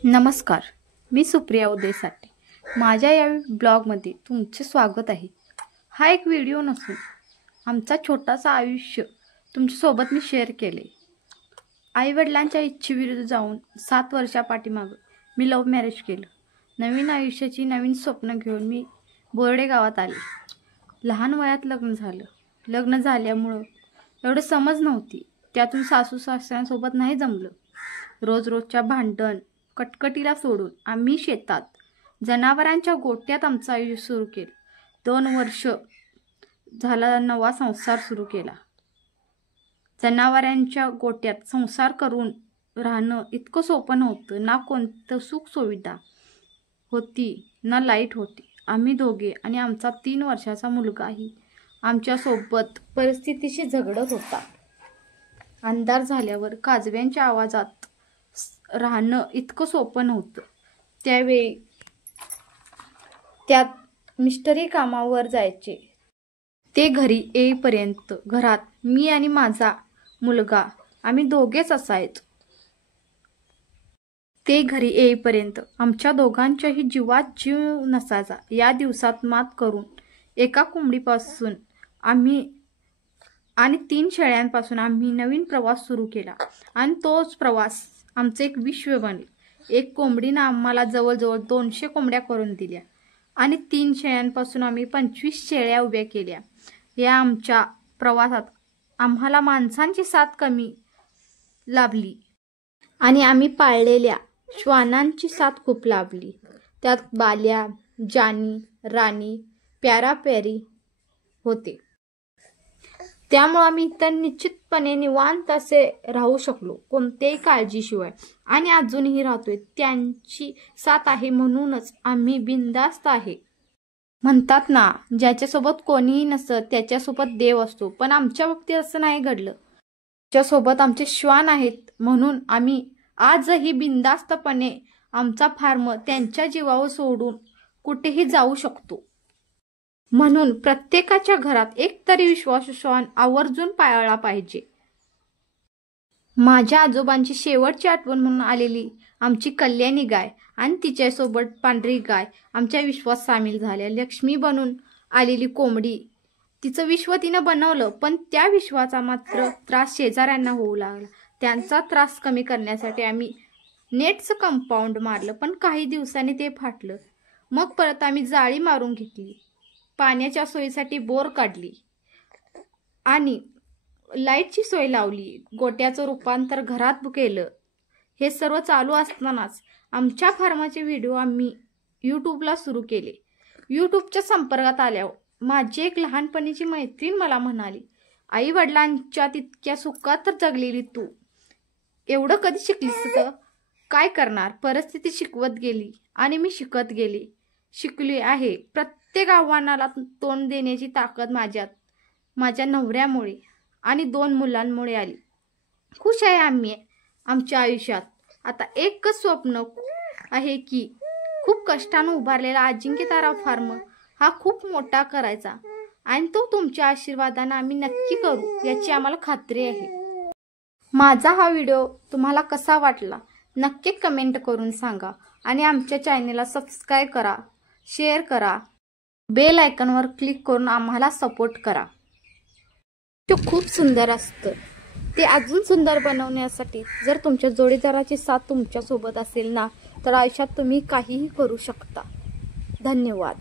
नमस्कार, मी सुप्रिया उदयसाटे। माझ्या या ब्लॉगमध्ये तुमचे स्वागत आहे। हा एक व्हिडिओ नसून आमचा छोटासा आयुष्य तुमच्यासोबत मी शेअर केले। आईवडिलांच्या इच्छेविरुद्ध जाऊन 7 वर्षापाठीमागे मी लव्ह मॅरेज केलं। नवीन आयुष्याची नवीन स्वप्न घेऊन मी बोर्डे गावात आले। लहान वयात लग्न झालं। लग्न झाल्यामुळं एवढं समज नव्हती, त्यातून सासू सासऱ्यांसोबत नाही जमलं। रोजच्या भांडण कटकटीला सोडून आम्ही शेतात जनावरांच्या गोट्यात आमचं आयुष्य सुरू केलं। 2 वर्ष झाला नवा संसार सुरू केला। जनावरांच्या गोट्यात संसार करून राहणं इतकं सोपं नव्हतं। ना कोणतं सुख सुविधा होती, ना लाईट होती। आम्ही दोघे आणि आमचा 3 वर्षाचा मुलगाही आमच्यासोबत परिस्थितीशी झगडत होता। अंधार झाल्यावर काजव्यांच्या आवाजात राहणं इतकं सोपं नव्हतं। त्यावेळी त्यात मिस्टरी कामावर जायचे। ते घरी येईपर्यंत घरात मी आणि माझा मुलगा आम्ही दोघेच असायचो। ते घरी येईपर्यंत आमच्या दोघांच्याही जीवात जीव नसायचा। या दिवसात मात करून एका कोंबडीपासून आणि 3 शेळ्यांपासून आम्ही नवीन प्रवास सुरू केला आणि तोच प्रवास आमचं एक विश्व बनलं। एक कोंबडीनं आम्हाला जवळजवळ 200 कोंबड्या करून दिल्या आणि 3 शेळ्यांपासून आम्ही 25 शेळ्या उभ्या केल्या। या आमच्या प्रवासात आम्हाला माणसांची साथ कमी लाभली आणि आम्ही पाळलेल्या श्वानांची साथ खूप लाभली। त्यात बाल्या, जानी, राणी, प्यारी होते। त्यामुळे आम्ही इथं निश्चितपणे निवांत असे राहू शकलो, कोणत्याही काळजीशिवाय, आणि अजूनही राहतोय। त्यांची साथ आहे म्हणूनच आम्ही बिनधास्त आहे। म्हणतात ना, ज्याच्यासोबत कोणीही नसतं त्याच्यासोबत देव असतो, पण आमच्या बाबतीत असं नाही घडलं। त्याच्यासोबत आमचे श्वान आहेत म्हणून आम्ही आजही बिनधास्तपणे आमचा फार्म त्यांच्या जीवावर सोडून कुठेही जाऊ शकतो। म्हणून प्रत्येकाच्या घरात एक तरी विश्वासू श्वान आवर्जून पाळला पाहिजे। माझ्या आजोबांची शेवटची आठवण म्हणून आलेली आमची कल्याणी गाय आणि तिच्यासोबत पांढरी गाय आमच्या विश्वास सामील झाल्या। लक्ष्मी बनून आलेली कोंबडी, तिचं विश्व तिनं बनवलं, पण त्या विश्वाचा मात्र त्रास शेजाऱ्यांना होऊ लागला। त्यांचा त्रास कमी करण्यासाठी आम्ही नेटचं कंपाऊंड मारलं, पण काही दिवसांनी ते फाटलं। मग परत आम्ही जाळी मारून घेतली, पाण्याच्या सोयीसाठी बोर काढली आणि लाईटची सोय लावली, गोट्याचं रूपांतर घरात केलं। हे सर्व चालू असतानाच आमच्या फार्माचे व्हिडिओ आम्ही यूट्यूबला सुरू केले। यूट्यूबच्या संपर्कात आल्यावर माझी एक लहानपणीची मैत्रीण मला म्हणाली, आई वडिलांच्या तितक्या सुखात तर जगलेली तू एवढं कधी शिकलीस ग? काय करणार, परिस्थिती शिकवत गेली आणि मी शिकत गेले, शिकली आहे। प्रत्येक आव्हानाला तोंड देण्याची ताकद माझ्यात माझ्या नवऱ्यामुळे आणि 2 मुलांमुळे आली। खुश आहे आम्ही आमच्या आयुष्यात। आता एकच स्वप्न आहे की खूप कष्टानं उभारलेला अजिंक्यतारा फार्म हा खूप मोठा करायचा, आणि तो तुमच्या आशीर्वादाने आम्ही नक्की करू याची आम्हाला खात्री आहे। माझा हा व्हिडिओ तुम्हाला कसा वाटला नक्की कमेंट करून सांगा आणि आमच्या चॅनेलला सबस्क्राईब करा, शेअर करा, बेल आयकॉनवर क्लिक करून आम्हाला सपोर्ट करा। ते खूप सुंदर असतं। ते अजून सुंदर बनवण्यासाठी जर तुमच्या जोडीदाराची साथ तुमच्या सोबत असेल ना, तर आयुष्यात तुम्ही काहीही करू शकता। धन्यवाद।